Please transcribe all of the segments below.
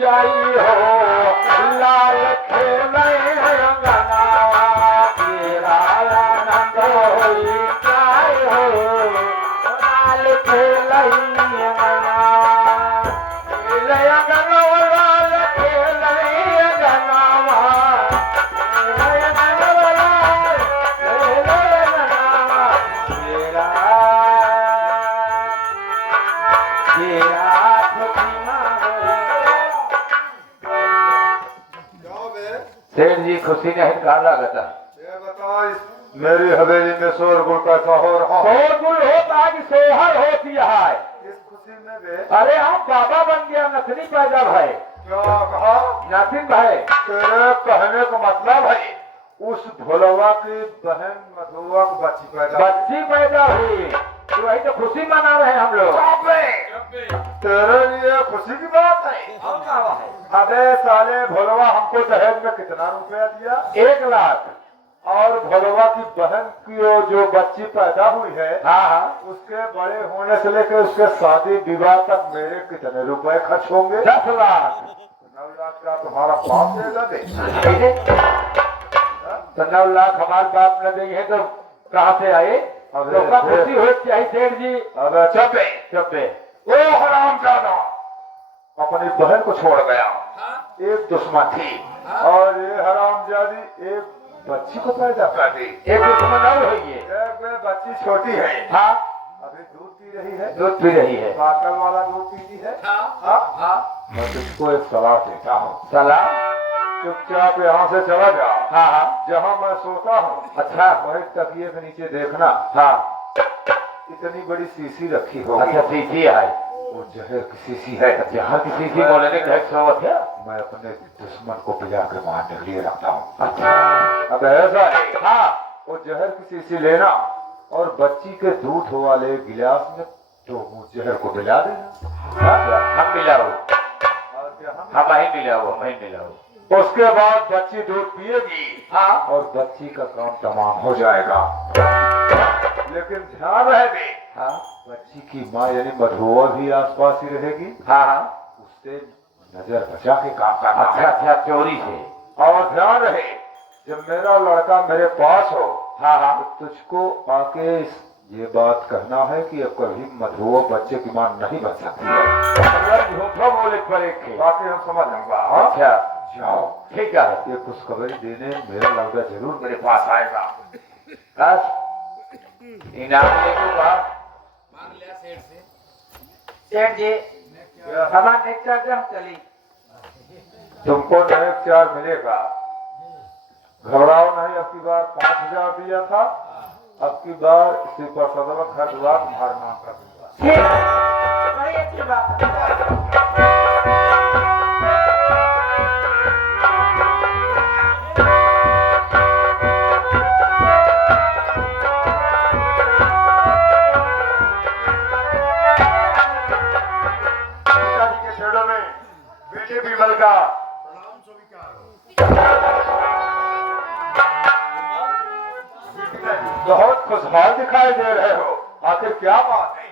जाई हो लाल खेले अंगनावा तेरा आनंद होई जाई हो लाल खेले अंगनावा खेले अंगनावा लाल खेले अंगनावा खेले अंगनावा लाल खेले अंगनावा तेरा सेठ जी खुशी ने कहा लागता ये बताओ मेरी हवेली में शोरगुल कैसा हो रहा है? शोरगुल होता कि सोहर होती है इस खुशी में बे अरे हम बाबा बन गया नथनी पैदा भाई क्या कहा? नातिन भाई तेरे कहने का मतलब है उस भोलवा की बहन मधुआ को बच्ची पैदा हुई तो वही तो खुशी मना रहे हैं हम लोग तेरे लिए खुशी की बात है। अबे साले भोलवा हमको दहेज में कितना रुपया दिया? 1 लाख और भोलवा की बहन की जो बच्ची पैदा हुई है हाँ उसके बड़े होने से लेकर उसके शादी विवाह तक मेरे कितने रुपए खर्च होंगे? 10 लाख 9 लाख का तुम्हारा बाप देगा दे? तो 9 लाख हमारे बाप न देंगे तो कहाँ से आए? अबे तो खुशी हो चाहिए सेठ जी। अबे चुप चुप्पे ओ हरामजादा अपनी बहन को छोड़ गया एक दुश्मन थी और ये हरामजादी एक बच्ची को पैदा कर दी। एक दुश्मन और हुई है। एक में बच्ची छोटी है हाँ अभी दूध पी रही है दूध पी रही है बाटल वाला दूध पीती है। मैं तुझको एक सलाह देता हूँ सलाम चुपचाप यहाँ से चला जा। हाँ जहाँ मैं सोता हूँ अच्छा वही तकिए के नीचे देखना हाँ इतनी बड़ी शीशी रखी होगी। अच्छा सीसी है वो जहर की शीशी है। जहाँ की सीसी बोले ने क्या सोवत है? मैं अपने दुश्मन को पिला के मारने के लिए रखता हूँ। अच्छा अब ऐसा है हाँ वो जहर की शीशी लेना और बच्ची के दूध वाले गिलास में तो वो जहर को मिला देना। हम मिलाओ और क्या हम ही मिलाओ हम ही मिलाओ उसके बाद बच्ची दूध पिएगी हाँ और बच्ची का काम तमाम हो जाएगा। लेकिन ध्यान रहे दे हाँ बच्ची की माँ यानी मधुआ भी आसपास ही रहेगी। हाँ उससे नजर बचा के काम करना। अच्छा अच्छा चोरी से और ध्यान रहे जब मेरा लड़का मेरे पास हो हाँ तो तुझको आके ये बात कहना है कि अब कभी मधुआ बच्चे की मां नहीं बन सकती है। झूठा बोले पर एक बाकी हम समझ लूंगा। अच्छा जाओ ठीक है ये खुशखबरी देने मेरा लड़का जरूर मेरे पास आएगा। बस इनाम लेको मांग लिया सेठ से। सेठ जी सामान देख कर हम चली तुमको नए 4 मिलेगा। घबराओ नहीं अब की बार 5000 दिया था अब की बार इसी पर सदर खरीदवा तुम्हारे नाम कर दूंगा। बड़ी अच्छी बात है। पिताजी के छेड़ों में बेटे विमल का प्रणाम स्वीकार बहुत खुशहाल दिखाई दे रहे हो। आखिर क्या बात है?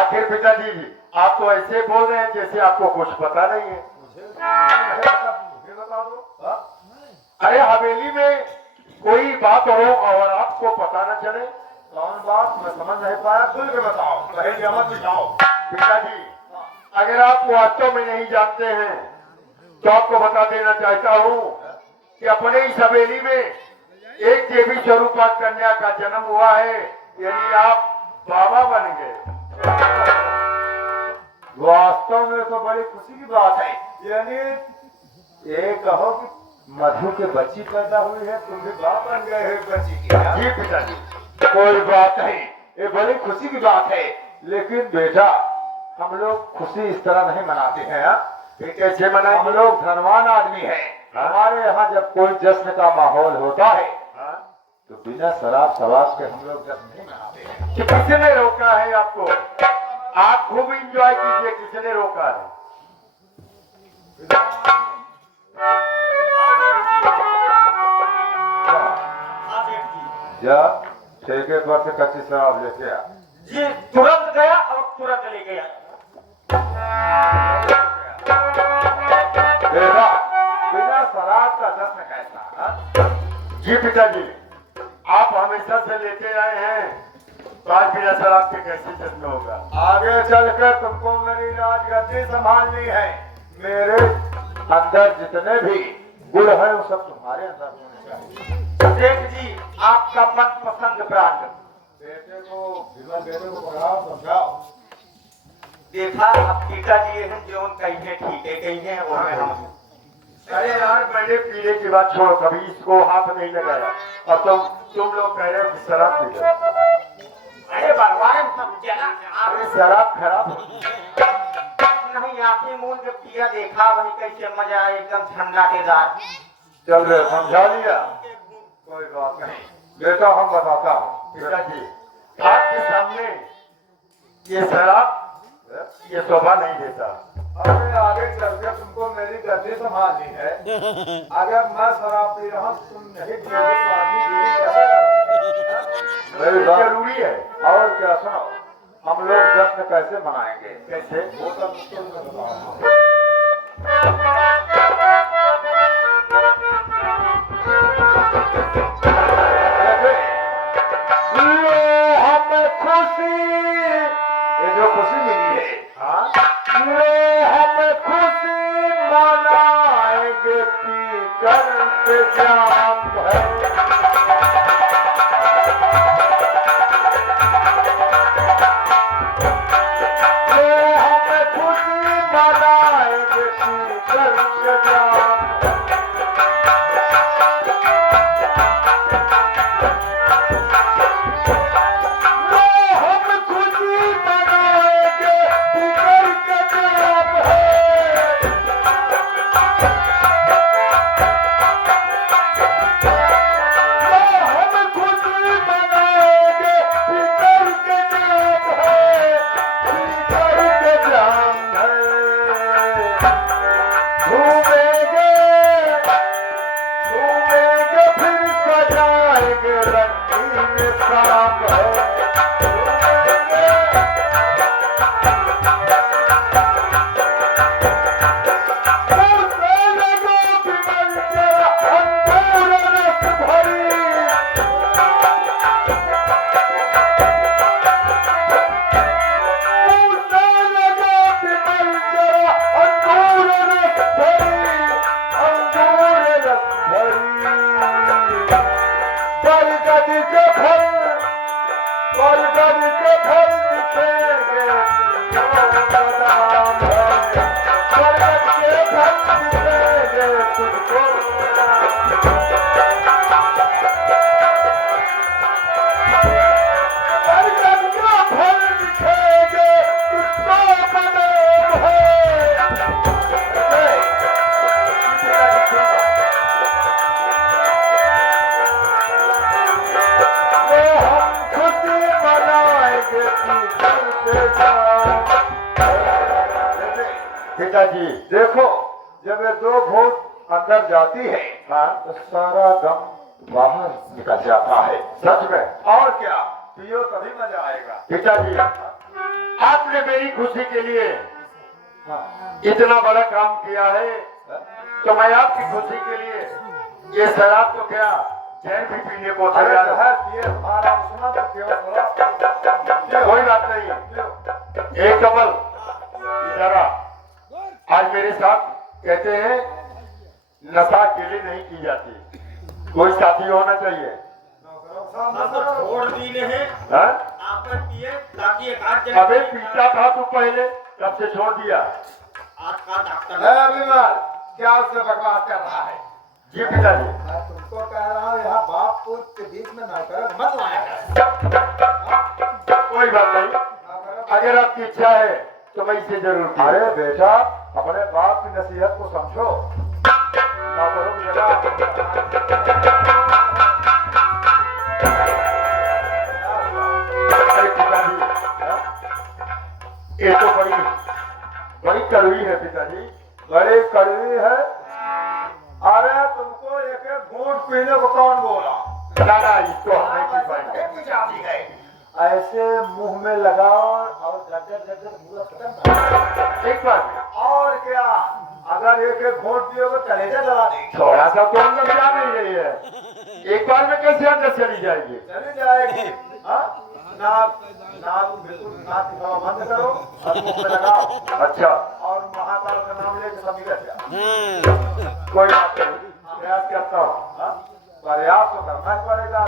आखिर पिताजी आप तो ऐसे बोल रहे हैं जैसे आपको कुछ पता नहीं है। मुझे बता दो। अरे हवेली में कोई बात हो और आपको पता न चले। कौन बात? मैं समझ नहीं पाया। खुल के बताओ। पहले मत बिठाओ। पिताजी अगर आप वास्तव में नहीं जानते हैं तो आपको बता देना चाहता हूँ कि अपने इस हवेली में एक देवी स्वरूपा कन्या का जन्म हुआ है यानी आप बाबा बन गए। वास्तव में तो बड़ी खुशी की बात है। यानी ये कहो कि मधु के बच्ची पैदा हुई है तुम भी बाप बन गए हो बच्ची की। जी पिताजी कोई बात नहीं ये बड़ी खुशी की बात है लेकिन बेटा हम लोग खुशी इस तरह नहीं मनाते हैं। कैसे मनाएं? हम लोग धनवान आदमी हैं। हमारे यहाँ जब कोई जश्न का माहौल होता है तो बिना शराब शराब के हम लोग जश्न नहीं मनाते हैं। कि किसने रोका है आपको? आप खूब इंजॉय कीजिए। किसने रोका है? जा ठेके पर से कच्ची शराब लेके आ। जी तुरंत गया और तुरंत ले गया। देखा, बिना शराब का जश्न कैसा? हाँ? जी पिताजी, आप हमेशा से लेते आए हैं, तो आज बिना शराब के कैसे जश्न होगा? आगे चलकर तुमको मेरी राजगद्दी संभालनी है। मेरे अंदर जितने भी गुण है वो सब तुम्हारे अंदर होने चाहिए। सेठ जी, आपका मनपसंद ब्रांड। बेटे को पढ़ाओ, समझाओ। देखा अब पिताजी हैं जो कहीं ठीक है कहीं है वो है हम। अरे यार, मैंने पीने की बात छोड़, कभी इसको हाथ नहीं लगाया, और तुम लोग कह रहे हो कि शराब पी लो। अरे भगवान सब चला अरे शराब खराब नहीं आप ही मूल जब पिया देखा वही कैसे मजा आया एकदम ठंडा के दार। चल रहे, समझा लिया, कोई बात नहीं। बेटा हम बताता हूँ पिताजी, आपके सामने ये शराब ये शोभा नहीं देता। अरे आगे चलकर तुमको मेरी गद्दी संभालनी है। अगर मैं शराब पी रहा हूँ तुम नहीं पियोगे तो आदमी बीड़ी कैसे करोगे? मेरी बात जरूरी है। और क्या सुनो, हम लोग जश्न कैसे मनाएंगे? कैसे? वो तो मुझको बताओ। हमें खुशी, ये जो खुशी मिली है, हाँ? ले हमें खुशी मनाएंगे पी कर जाम है। ले हमें खुशी मनाएंगे पी कर जाम। पिताजी देखो, जब ये दो घूंट अंदर जाती है, हाँ, तो सारा गम बाहर निकल जाता है। सच में। और क्या, पियो तभी मजा आएगा। पिताजी, आपने मेरी खुशी के लिए इतना बड़ा काम किया है, तो मैं आपकी खुशी के लिए ये शराब तो क्या जहर भी पीने को तैयार है। कोई बात नहीं। एक कमल जरा आज मेरे साथ कहते हैं नशा अकेले नहीं की जाती, कोई साथी होना चाहिए। छोड़ दी है हाँ? आप पिए ताकि एक आध अबे पीता था तू पहले, कब से छोड़ दिया? आज का डॉक्टर बीमार क्या उससे बकवास कर रहा है? जी पिताजी, मैं तुमको कह रहा हूँ यहाँ बाप पुत्र के बीच में नौकर मत लाया कर। कोई बात नहीं, अगर आपकी इच्छा है तो मैं इसे जरूर पीऊंगा। अरे बेटा, अपने बाप की नसीहत को समझो। नौकरों की अरे पिताजी, ये तो बड़ी कड़वी है पिताजी, बड़ी कड़वी है। अरे तुमको एक एक घूंट पीने को कौन बोला? ना इसको हम नहीं पी पाएंगे। ऐसे मुंह में लगाओ और जगह जगह पूरा खत्म। एक बात और क्या, अगर एक एक घोट दिए तो कलेजा जला देंगे। थोड़ा सा तो अंदर जा नहीं रही है, एक बार में कैसे अंदर चली जाएगी? चली जाएगी। हाँ? नाक नाक बिल्कुल नाक की हवा बंद करो और मुंह पे लगाओ अच्छा, और महाकाल का नाम लेके सब निकल जाओ। कोई बात नहीं, प्रयास करता हूँ। हाँ? प्रयास तो करना ही पड़ेगा।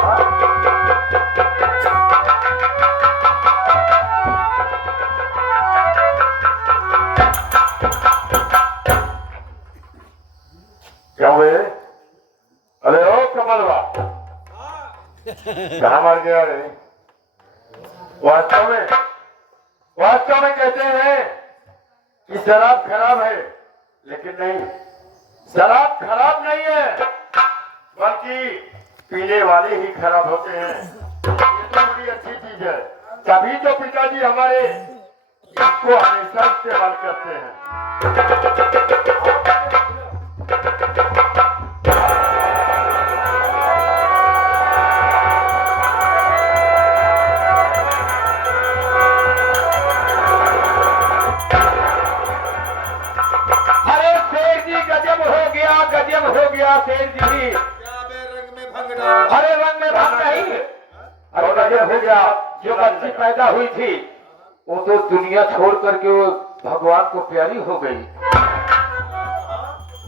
हाँ? क्या हुए? अरे ओ कमलवा, कहाँ मर गया रे? वास्तव में कहते हैं कि शराब खराब है, लेकिन नहीं, शराब खराब नहीं है, बल्कि पीने वाले ही खराब होते हैं। ये तो बड़ी अच्छी चीज है, तभी तो पिताजी हमारे इसको हमेशा इस्तेमाल करते हैं। गजब हो गया शेर जी। क्या बे रंग में भंग डाला? अरे रंग में भंग नहीं, अरे गजब हो गया। जो बच्ची पैदा हुई थी वो तो दुनिया छोड़ करके वो भगवान को प्यारी हो गई,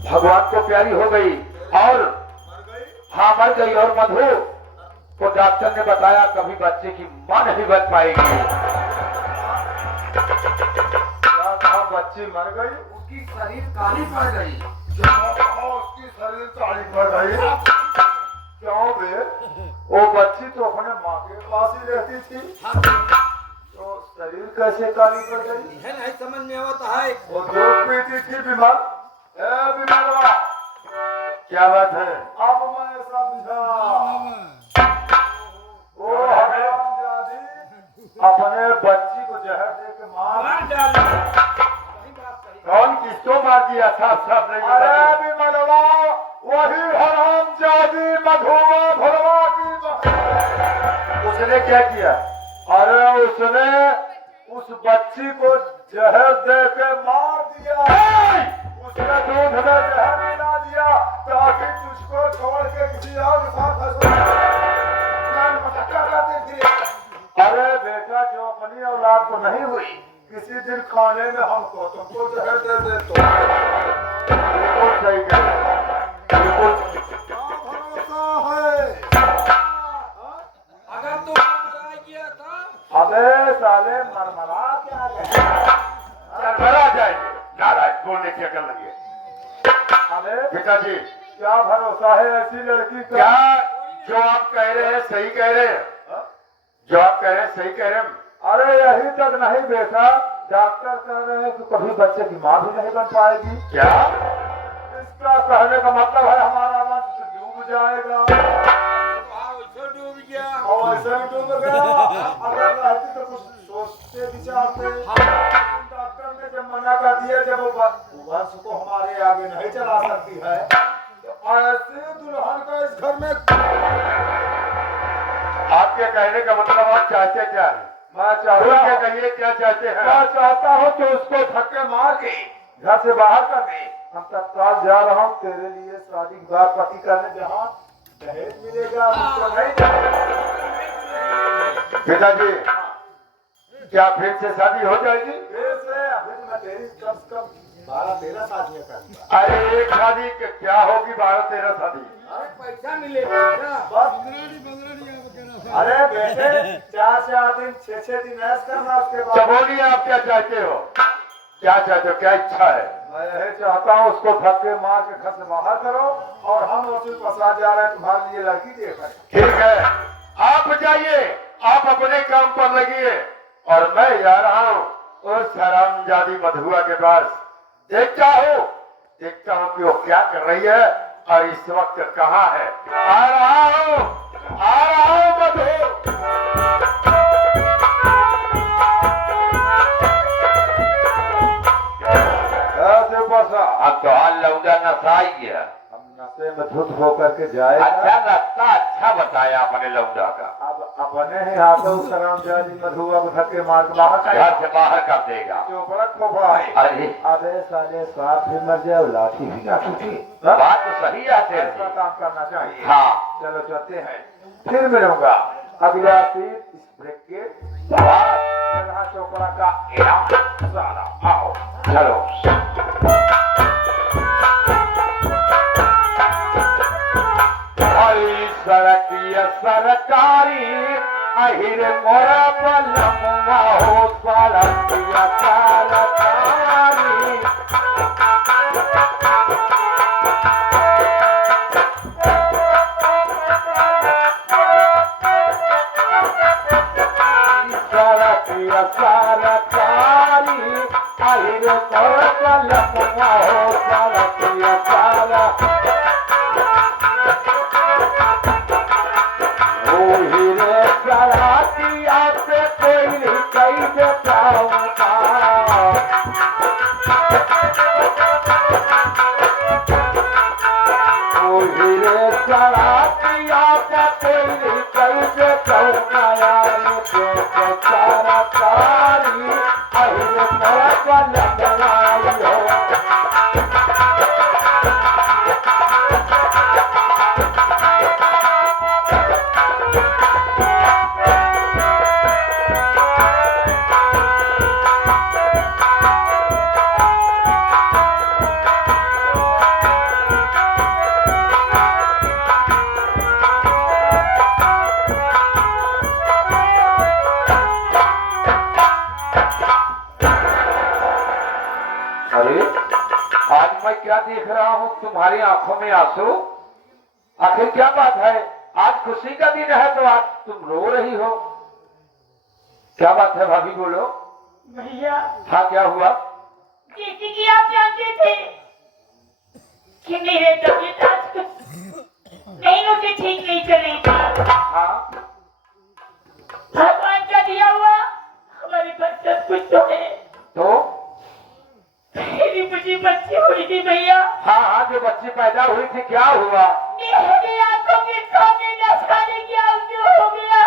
भगवान को प्यारी हो गई और मर गई? हाँ मर गई। और मधु को डॉक्टर ने बताया कभी बच्चे की मां नहीं बन पाएगी। क्या कहा बच्ची मर गई? उसकी शरीर काली पड़ गई। उसकी शरीर काली पड़ गई? क्यों बे? वो बच्ची तो अपने माँ के पास ही रहती थी, तो शरीर कैसे काली पड़ गई? है नहीं समझ में आता है। वो दूध पीती थी विमल। ए विमलवा, क्या बात है? अब मैं समझा। वो हरामजादी अपने बच्ची को जहर दे के मार डाली। कौन किसको मार दिया था? सब नहीं अरे बताया। विमलवा, वही हरामजादी मधुआ भरवा की बहन। उसने क्या किया? अरे उसने उस बच्ची को जहर दे के मार दिया। उसने दूध में जहर मिला दिया ताकि तुझको छोड़ के किसी और के साथ करते फिरे। अरे बेटा, जो अपनी औलाद को नहीं हुई, किसी दिन खाने में हमको तुमको जहर दे दे तो बिल्कुल सही कह रहे हैं, बिल्कुल सही। भरोसा है। अगर तू मरा गया था अबे साले मरमरा क्या गए? मरा जाएंगे, नाराज बोलने की अकल नहीं है। अबे पिताजी, क्या भरोसा है ऐसी लड़की का? क्या जो आप कह रहे हैं सही कह रहे हैं? जो आप कह रहे हैं सही कह रहे हैं? अरे यही तक नहीं बेटा, डॉक्टर कह रहे हैं कि कभी बच्चे की माँ भी नहीं बन पाएगी। क्या? इसका कहने का मतलब है हमारा वंश डूब जाएगा। डूब गया। और ऐसे भी डूब गया। अगर रहती तो कुछ सोचते विचारते। डॉक्टर ने जब मना कर दिया, जब वो वंश को हमारे आगे नहीं चला सकती है, तो ऐसे दुल्हन का इस घर में। आपके कहने का मतलब आप चाहते क्या है? मैं खुल चाहता के हूं, कहिए क्या चाहते हैं? मैं चाहता हूँ कि उसको धक्के मार के घर से बाहर कर दे। हम तत्काल जा रहा हूँ तेरे लिए शादी के बाद पति करने, जहाँ दहेज मिलेगा उसको नहीं पिताजी, क्या फिर से शादी हो जाएगी? से अभी मैं तेरी कम से कम 12-13 शादियाँ करूँगा। अरे एक शादी क्या होगी? 12-13 शादी? पैसा मिलेगा क्या? बस अरे बेटे, 4-4 दिन 6-6 दिन ऐश करना, उसके बाद बोलिए आप क्या चाहते हो? क्या चाहते हो? क्या इच्छा है? मैं यही चाहता हूँ उसको धक्के मार के घर से बाहर करो और हम उसी के साथ जा रहे हैं तुम्हारे लिए लड़की देख। ठीक है, आप जाइए, आप अपने काम पर लगिए और मैं जा रहा हूँ उस हरामजादी मधुआ के पास। देखता हूँ कि वो क्या कर रही है और इस वक्त कहाँ है। आ रहा हूँ मधु। ऐसे बसा अब तो हाल लौटा नशा ही गया। हम नशे में धुत होकर के जाएगा। अच्छा रास्ता अच्छा बताया अपने लौटा का। अब अपने ही हाथों सराम जारी मधुआ धक्के मार के बाहर कर घर से बाहर कर देगा। चोपड़ा खोपड़ा है। अरे अबे साले सांप भी मर जाए लाठी भी ना टूटे। बात तो सही है शेर ऐसा जी। काम करना चाहिए। हाँ चलो चलते हैं, फिर मिलूंगा अगला सीट इस ब्रेक के बाद। यहाँ चोपड़ा का इनाम साला आओ चलो। हरी सड़किया सरकारी अहिर मोरा बलमुआ हो सड़किया सरकारी। सड़किया सरकारी अहिर मोरा बलमुआ हो सड़किया सरकारी। हीरे सरातिया से कोई कई बेचाऊंगा। हीरे सरातिया से कोई कई बेचाऊंगा। यार जो सरकारी अहिर मोरा लगवाई हो। अरे आज मैं क्या देख रहा हूँ तुम्हारी आंखों में आंसू? आखिर क्या बात है? आज खुशी का दिन है तो आज तुम रो रही हो, क्या बात है भाभी बोलो। भैया हाँ क्या हुआ? जैसे कि आप जानते थे कि मेरे तबीयत आज महीनों से ठीक नहीं चल रही थी। हाँ भगवान का दिया हुआ हमारे पास सब कुछ तो है। तो मेरी मुझे बच्ची हुई थी भैया। हाँ हाँ जो बच्ची पैदा हुई थी क्या हुआ? मेरी आंखों के सामने न खाने की आंसू हो गया।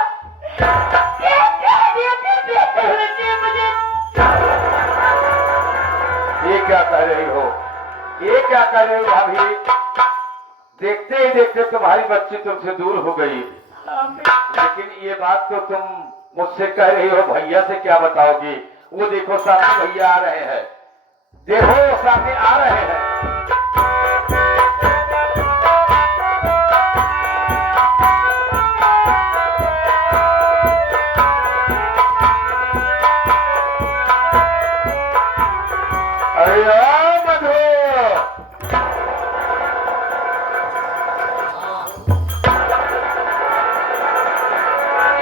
मुझे ये क्या कह रही हो? ये क्या कह रही हो भाभी? देखते ही देखते तुम्हारी बच्ची तुमसे दूर हो गई। लेकिन ये बात तो तुम मुझसे कह रही हो, भैया से क्या बताओगी? वो देखो सामने भैया आ रहे हैं, देखो वो सामने आ रहे हैं। अरे ओ मधु,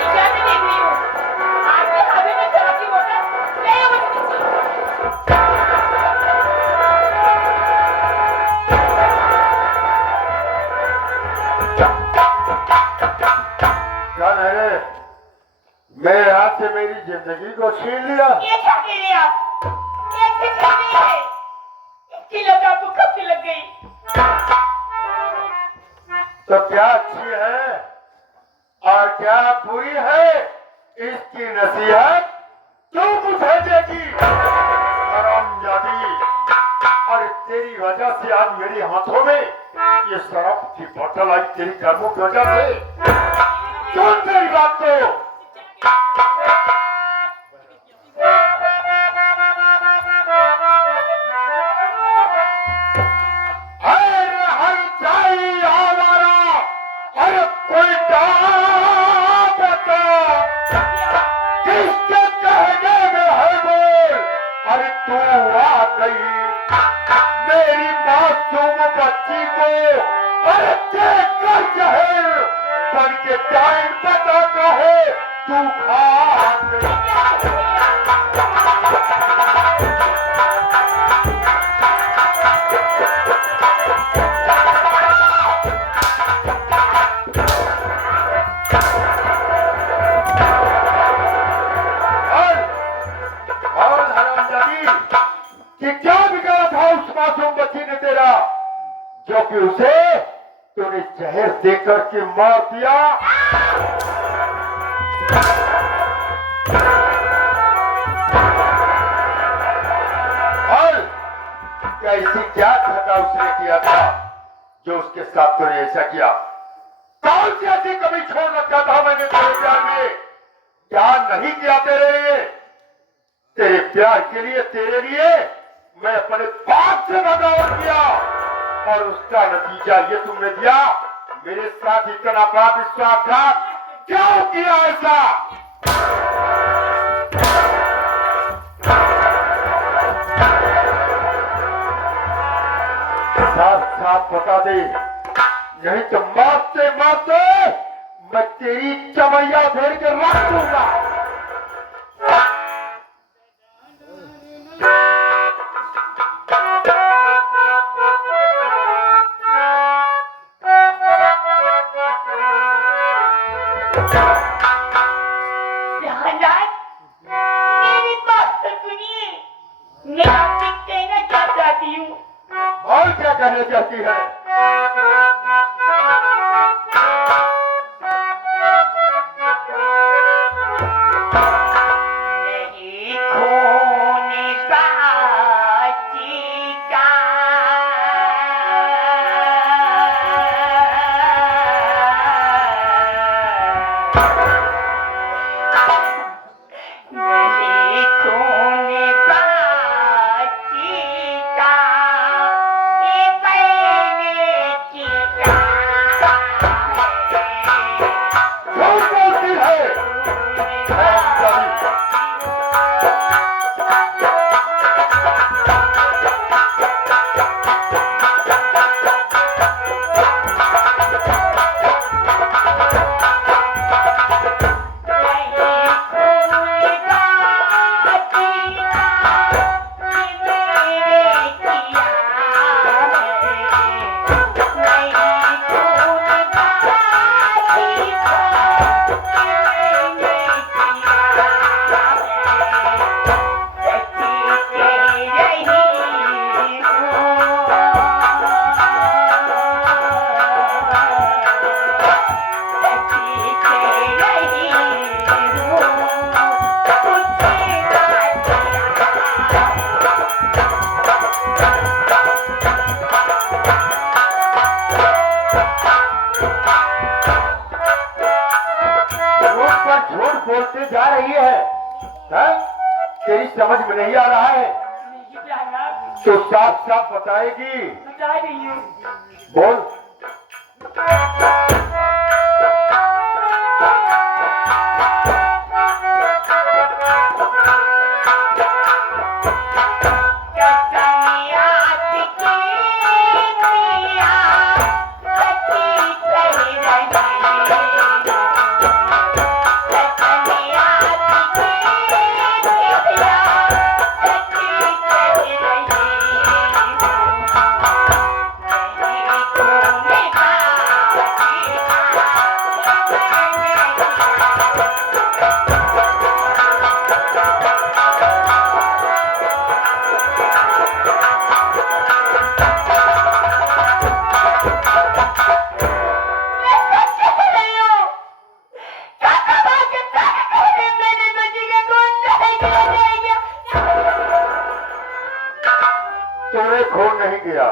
इजाजत देख रही हूँ। आपके हाथों में शराब की बोतल ले आओ मुझे। क्या मेरे मेरे हाथ से मेरी जिंदगी को छीन लिया। ये क्या कह रहे हैं आप? ये कुछ नहीं है। इसकी लत आपको कब से लग गई? तो क्या अच्छी है और क्या बुरी है, इसकी नसीहत तू मुझे देगी हरामजादी। और तेरी वजह से आज मेरे हाथों में ये शराब की बोतल आई, तेरी कर्मों की वजह से। सुन मेरी बात को। मेरी मासूम बच्ची को अरे देख कर जहर बन के टाइम बताता है तू खा और हरामजादी कि क्या बिगाड़ा था उस मासूम बच्ची ने तेरा, जो कि उसे तूने जहर देकर के मार दिया। और कैसी क्या घटा उसने किया था जो उसके साथ तूने ऐसा किया? कौन सी ऐसी कभी छोड़ रखा था मैंने तेरे प्यार में? क्या नहीं किया तेरे लिए? तेरे प्यार के लिए, तेरे लिए मैं अपने बाप से बगावत किया और उसका नतीजा ये तुमने दिया। मेरे साथ इतना बड़ा विश्वासघात क्यों किया ऐसा? साफ साफ बता दे, नहीं तो मारते मारते मैं तेरी चमैया फेर के रख दूंगा। जहानार, मेरी बात तो सुनिए। मैं आपसे कहना क्या चाहती हूँ। और क्या कहना चाहती है? नहीं खोने का टीका, नहीं खोने का टीका, ये मैंने टीका झूठ बोलती है। झूठ बोलते जा रही है, हैं? तेरी समझ में नहीं आ रहा है तो साफ साफ बताएगी। बता रही हूँ। बोल। तुम्हें खो नहीं गया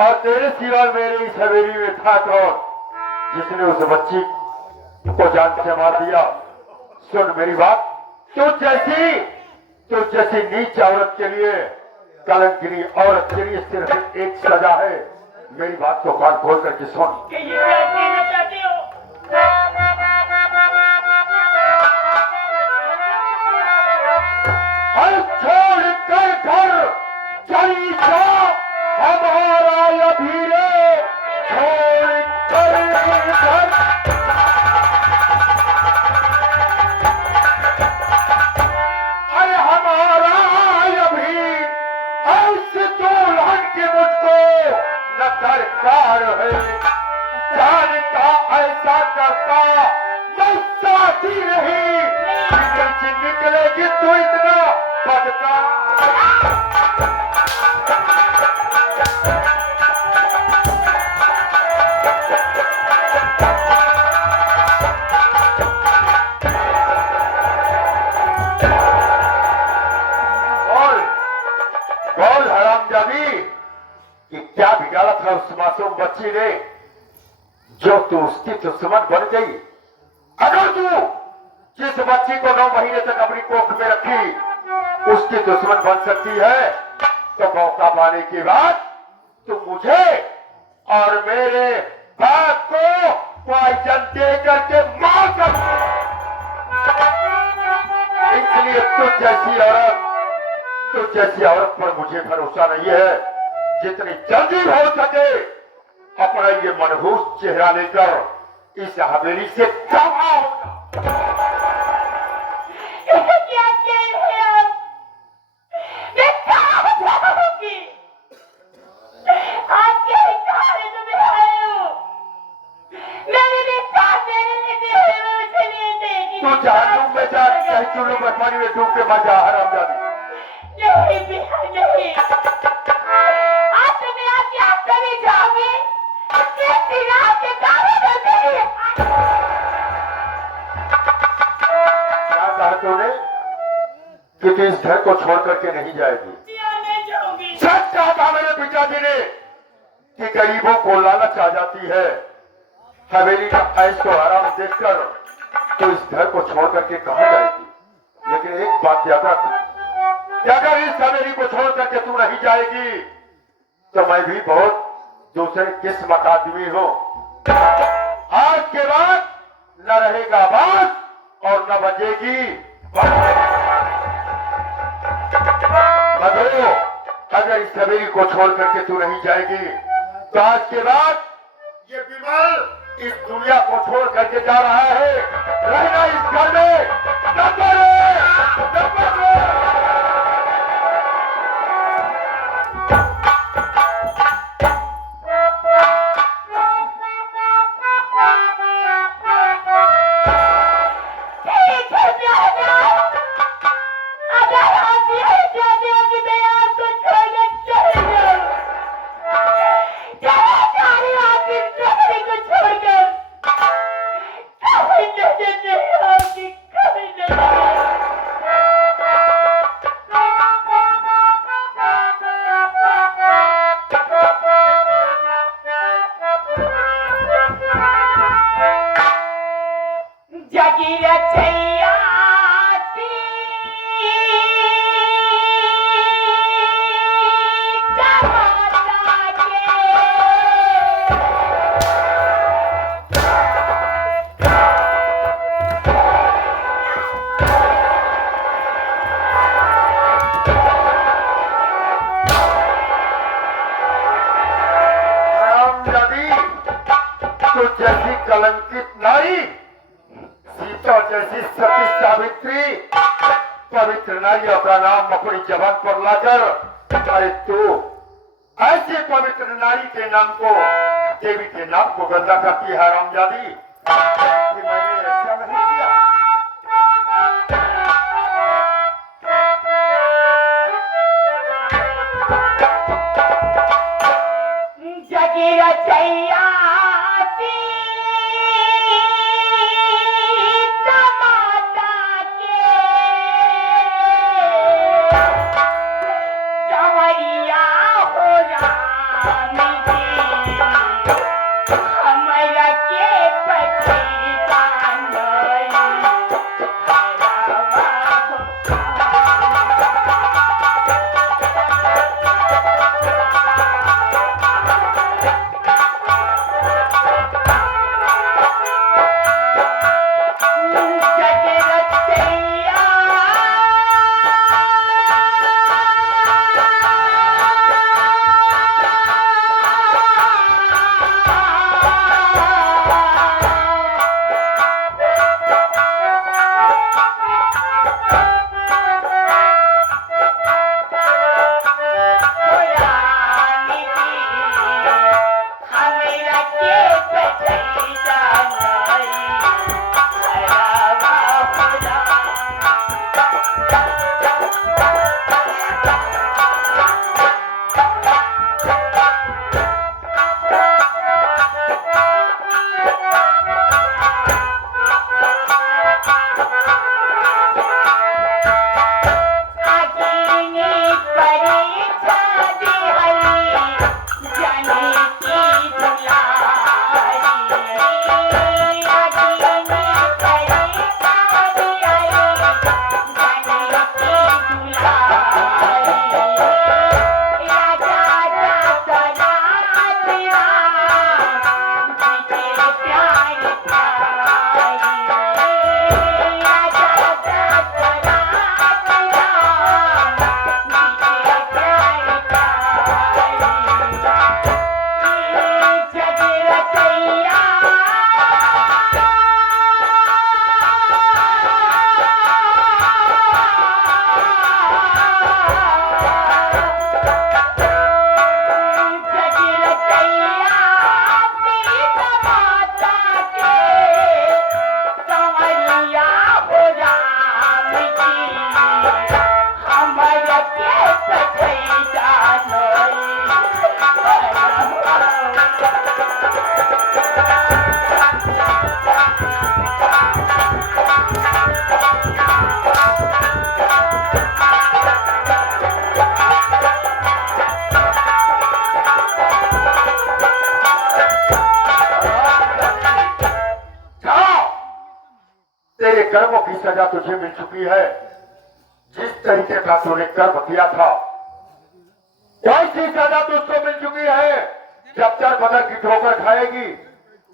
और तेरे सिवा मेरे इस हवेली में था कौन जिसने उस बच्ची को जान से मार दिया? सुन मेरी बात, तू जैसी नीच औरत के लिए, कलंकिनी औरत के लिए सिर्फ एक सजा है। मेरी बात को कान खोल करके सुन। कि ये क्या कहना चाहते हो? हर छोड़ कर घर चली जा हमारा अभी रे, छोड़ कर घर। अरे हमारा अभी ऐसे दुल्हन के मुझको न दरकार है, जान का ऐसा करता मैं साथी नहीं, निकलेगी तू इतना बदकार। तू उसकी दुश्मन बन गई। अगर तू जिस बच्ची को 9 महीने तक अपनी कोख में रखी उसकी दुश्मन बन सकती है, तो मौका पाने के बाद तू मुझे और मेरे बाप को पॉइजन दे करके मार कर। इसलिए तुझ जैसी औरत पर मुझे भरोसा नहीं है। जितनी जल्दी हो सके अपना ये मनहूस चेहरा लेकर इस हवेली से कमा होगा। क्या कह रहे हैं आप? मैं कहाँ जाऊंगी? आप क्या कहा तुम्हें आए हो? मेरे लिए साथ मेरे लिए दे रहे हो, मुझे लिए देगी। तू जहन्नुम में जा, चाहे चुल्लू में पानी में डूब के मर जा हरामजादी। नहीं बिहार नहीं। आप तुम्हें आके आप कभी जाओगे? कैसी रात के तारे बजेंगे? क्या कहा तूने कि तू इस घर को छोड़ करके नहीं जाएगी? नहीं जाऊंगी। सच कहा था मेरे पिताजी ने कि गरीबों को लालच आ जाती है। हवेली का ऐश को आराम देखकर तो इस घर को छोड़ करके कहां जाएगी? लेकिन एक बात याद रख कि अगर इस हवेली को छोड़ करके तू नहीं जाएगी तो मैं भी बहुत दूसरे किस्मत आदमी हूं। आज के बाद न रहेगा बात और न बजेगी मधु। अगर इस हवेली को छोड़ करके तू नहीं जाएगी तो आज के बाद ये विमल इस दुनिया को छोड़ करके जा रहा है। रहना इस घर में न करे, न करे। जैसी कलंकित नारी, सीता जैसी सती सावित्री, पवित्र नारियों का नाम अपनी जबान पर लाकर, अरे तू ऐसे पवित्र नारी के नाम को, देवी के नाम को गंदा करती है हरामजादी। कि मैंने ऐसा नहीं किया। जगीरा चैया हमारा के कर्मों की सजा तुझे मिल चुकी है। जिस तरीके का तूने कर्म किया था वैसी सजा तुझको मिल चुकी है। जब चर बदर की ठोकर खाएगी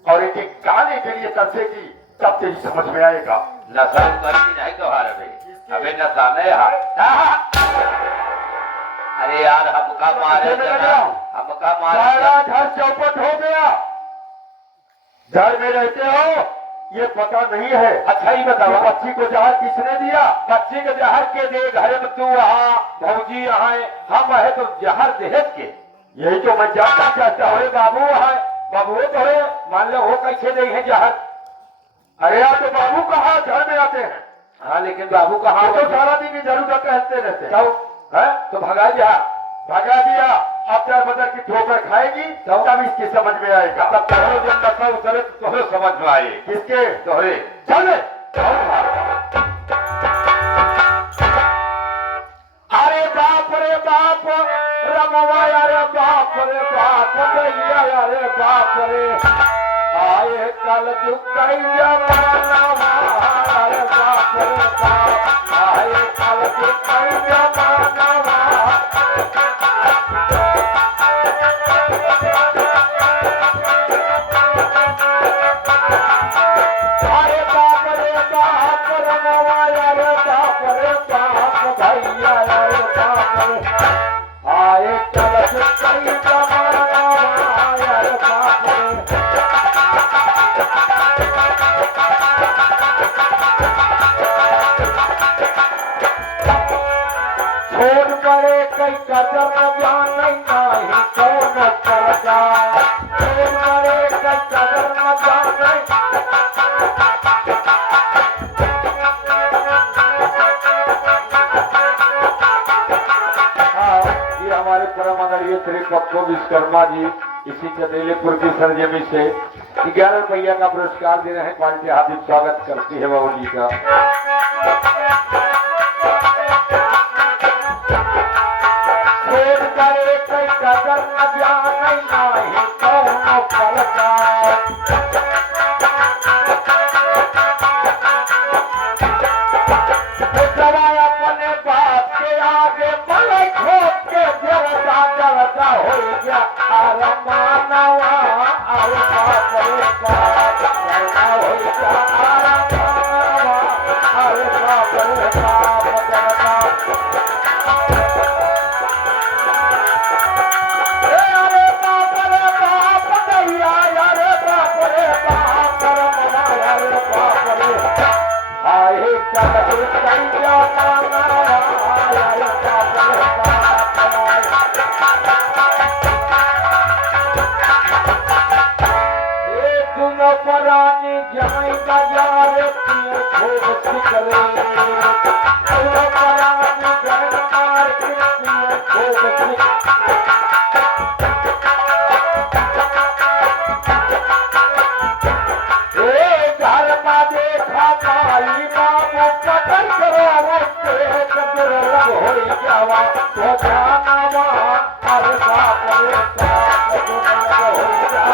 और एक एक गाने के लिए तरसेगी तब तेरी समझ में आएगा। नशा करती नहीं तो हार अबे नशा नहीं हार। अरे यार हमका मारे जना, हमका मारे सारा घर चौपट हो गया। घर में रहते हो ये पता नहीं है। अच्छा ही बताओ, बच्ची को जहर किसने दिया? बच्चे के जहर के दे, घर में तू यहाँ भौजी यहाँ हम है तो जहर देहत के। यही तो मैं जानना चाहता हूँ। अरे बाबू है, बाबू तो है, मान लो वो कैसे नहीं है जहर। अरे यार तो बाबू कहाँ घर में आते हैं? हाँ लेकिन बाबू कहाँ वो तो सारा दिन इधर उधर टहलते रहते हैं। तब है तो भगा जा, भगा दिया। अब चार बदर की ठोकर खाएगी तब इसकी समझ में आएगा। तब तोहरे जब नशा उतरे तो तोहरे समझ में आए। किसके? तोहरे चले। अरे बाप रे बाप रमवा, अरे बाप रे बाप दैया, अरे बाप रे आए कल दुकाई जमाना, अरे बाप रे बाप आए कल दुकाई जमाना। अरे बाप रे बाप रमवा, अरे बाप रे बाप भैया, अरे बाप रे आए कल दुकाई जमाना, अरे बाप रे। छोड़ पड़े कई कदम जाने नहीं कौन करता, छोड़ पड़े कई कदम जाने। हाँ, ये हमारे परम आदरणीय श्री कप्पो विश्वकर्मा जी इसी चंदेलीपुर की सरजमी से 11 रुपया का पुरस्कार दे रहे हैं। पार्टी हार्दिक स्वागत करती है बाबू जी का। छोड़ करे कई कदर न जाने नहीं कौन करता। सवाय अपने बाप के आगे बड़े खोप के जरता जरता हो गया। अरे मानवा, अरे बाप रे बाप जरता हो गया। अरे मानवा, अरे बाप रे बाप जरता। अरे बाप रे बाप दैया, अरे बाप रे बाप रमवा, अरे बाप रे आए कल दुकाई जमाना, अरे बाप रे बाप ए तुम परानी जाई बाजार पिए खूब सिकरे, तुम परानी जाई मार्केट पिए खूब सिकरे। घर में देखा माई बाबू कदर करो उससे कदर लग हो जावा तो जानवा। अरे बाप रे बाप कदर लग हो जा।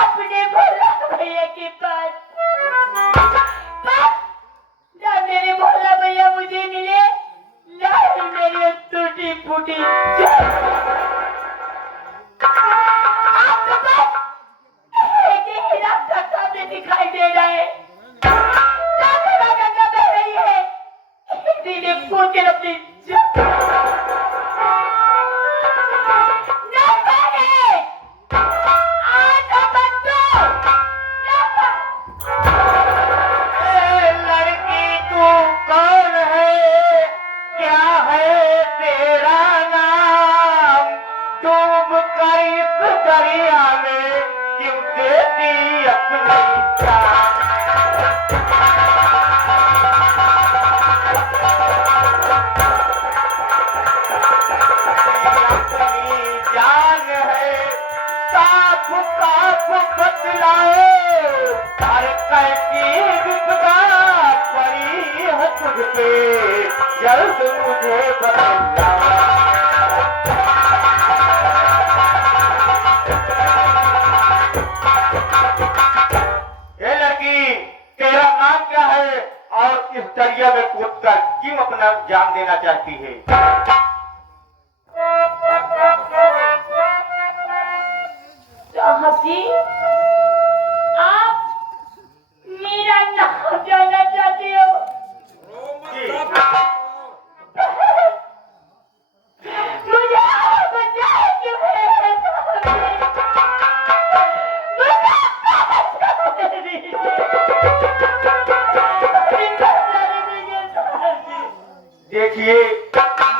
अपने भोला भैया के पास ना मेरे भोला भैया मुझे मिले ना ही मेरी टूटी फूटी आपको बस एक ही रास्ता सामने दिखाई दे रहा है गंगा बह रही है इसी ने पूछ के अपनी जल्द मुझे बता ये लड़की तेरा नाम क्या है और इस दरिया में कूदकर क्यों अपना जान देना चाहती है? साहब जी आप मेरा नाम जानना चाहते हो? मुझे बचाए क्यों है देखिए,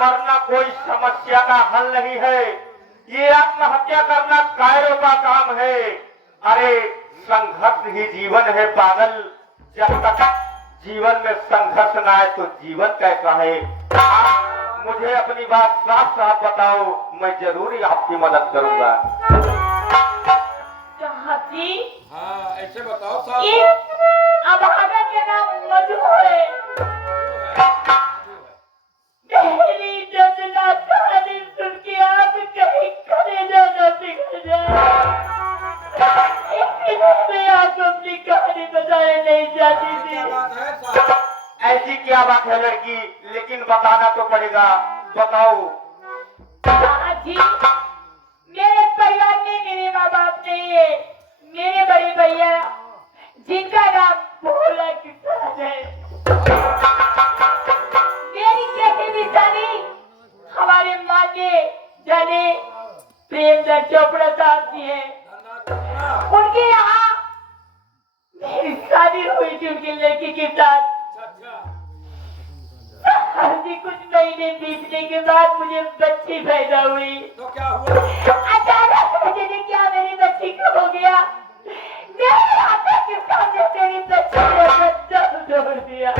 मरना कोई समस्या का हल नहीं है, ये आत्महत्या करना कायरों का काम है। अरे संघर्ष ही जीवन है पागल, जब तक जीवन में संघर्ष ना आए तो जीवन कैसा है? आप मुझे अपनी बात साफ साफ बताओ, मैं जरूर ही आपकी मदद करूंगा। साहब जी हाँ ऐसे बताओ साहब। इस अभागा के नाम मधु है। मेरी दर्दनाक कहानी सुन के आप कहीं कलेजा न पिघल जाए। इसलिए मैं आपको अपनी कहानी बताने नहीं चाहती थी। ऐसी क्या बात है लड़की, लेकिन बताना तो पड़ेगा, बताओ। जी मेरे परिवार में मेरे माँ बाप नहीं है। मेरे बड़े भैया जिनका नाम भोला किसान है, मेरी कैसी भी शादी हमारे मान्य जाने प्रेमचंद चोपड़ा साहब जी हैं। उनके यहाँ मेरी शादी हुई थी उनकी लड़की के साथ। जी कुछ महीने बीतने के बाद मुझे बच्ची पैदा हुई। तो क्या हुआ? अचानक मुझे नहीं क्या मेरी बच्ची को हो गया। मेरे आंखों के सामने मेरी बच्ची ने दम तोड़ दिया।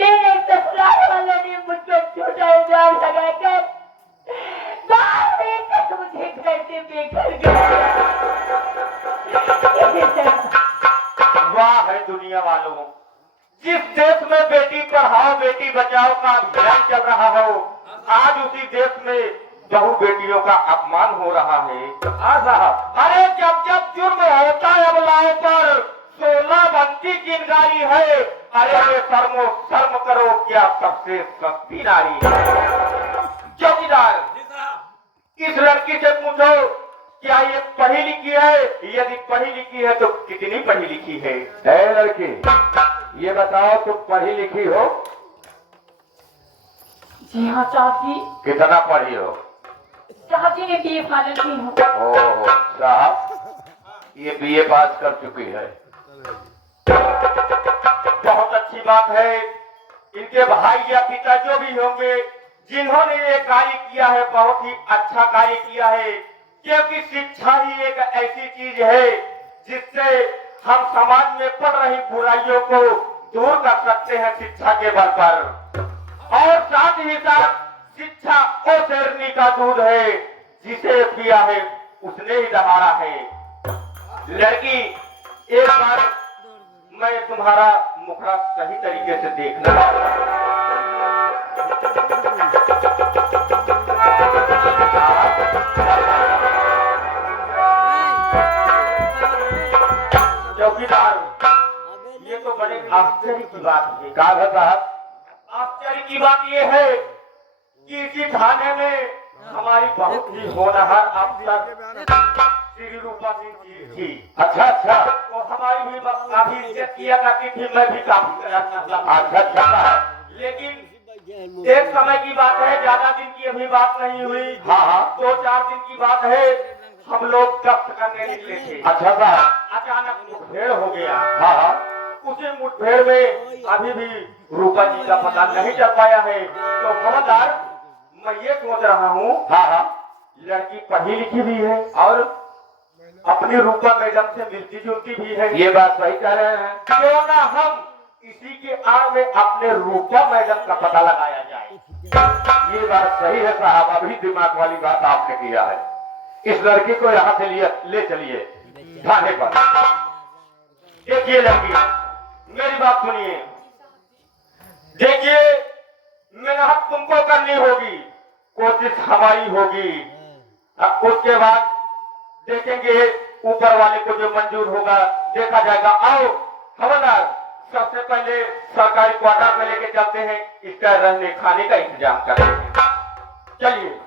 मेरे ससुराल वालों ने मुझ पर झूठा इल्जाम लगाकर बाहर लेकर मुझे घर से बेघर कर दिया। वाह है दुनिया वालों, जिस देश में बेटी पढ़ाओ बेटी बचाओ का अभियान चल रहा हो, आज उसी देश में बहु बेटियों का अपमान हो रहा है। हाँ साहब, अरे जब जब जुर्म होता है अबलाओं पर 16 बनती चिंगारी है। अरे बेशर्मो शर्म करो, क्या सबसे सस्ती नारी है। चौकीदार इस लड़की से पूछो क्या ये पढ़ी लिखी है, यदि पढ़ी लिखी है तो कितनी पढ़ी लिखी है? लड़की ये बताओ तुम पढ़ी लिखी हो? जी हाँ चाची, कितना पढ़ी हो? चाची ने बीए फाइनल की हूँ। ओह साहब, ये बीए पास कर चुकी है। बहुत अच्छी बात है। इनके भाई या पिता जो भी होंगे, जिन्होंने ये कार्य किया है, बहुत ही अच्छा कार्य किया है। क्योंकि शिक्षा ही एक ऐसी चीज है जिससे हम समाज में पड़ रही बुराइयों को दूर कर सकते हैं शिक्षा के बल पर। और साथ ही साथ शिक्षा वो शेरनी का दूध है, जिसे पिया है उसने ही दहाड़ा है। लड़की, एक बार मैं तुम्हारा मुखड़ा सही तरीके से देखना चौकीदार, ये तो बड़े आश्चर्य की बात है। कहा था साहब? आश्चर्य की बात यह है कि इसी थाने में हमारी बहुत ही होनहार अफसर श्री रूपा सिंह जी थी। अच्छा अच्छा वो हमारी भी काफी इज्जत किया करती थी, मैं भी काफी अच्छा साहब। लेकिन एक समय की बात है, ज्यादा दिन की अभी बात नहीं हुई। हाँ हाँ 2-4 दिन की बात है। हम लोग गश्त करने निकले थे। अच्छा साहब। अचानक मुठभेड़ हो गया। हाँ हाँ उसी मुठभेड़ में अभी भी रूपा जी का पता नहीं चल पाया है। तो खबरदार, मैं ये सोच रहा हूँ, हाँ हाँ लड़की पढ़ी लिखी भी है और अपनी रूपा मैडम से मिलती जुलती भी है। ये बात सही कह रहे हैं। क्यों ना हम इसी के आड़ में अपने रूपा मैडम का पता लगाया जाए। ये बात सही है साहब, अभी दिमाग वाली बात आपने किया है। इस लड़की को यहाँ से ले चलिए थाने पर। देखिए लड़की, मेरी बात सुनिए। देखिए, मेहनत तुमको करनी होगी, कोशिश हमारी होगी। अब उसके बाद देखेंगे, ऊपर वाले को जो मंजूर होगा देखा जाएगा। आओ खबरदार, सबसे पहले सरकारी क्वार्टर में लेके चलते हैं, इसका रहने खाने का इंतजाम करते हैं। चलिए।